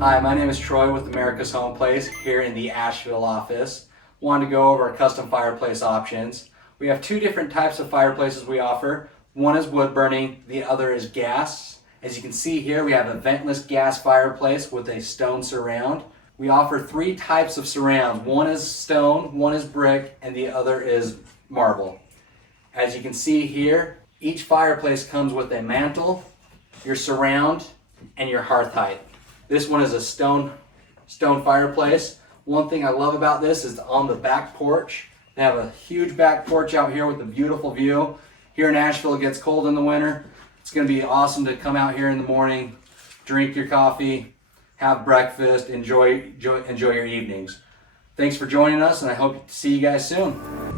Hi, my name is Troy with America's Home Place here in the Asheville office. Wanted to go over our custom fireplace options. We have two different types of fireplaces we offer. One is wood burning, the other is gas. As you can see here, we have a ventless gas fireplace with a stone surround. We offer three types of surrounds. One is stone, one is brick, and the other is marble. As you can see here, each fireplace comes with a mantle, your surround, and your hearth height. This one is a stone fireplace. One thing I love about this is on the back porch. They have a huge back porch out here with a beautiful view. Here in Asheville, it gets cold in the winter. It's going to be awesome to come out here in the morning, drink your coffee, have breakfast, enjoy your evenings. Thanks for joining us, and I hope to see you guys soon.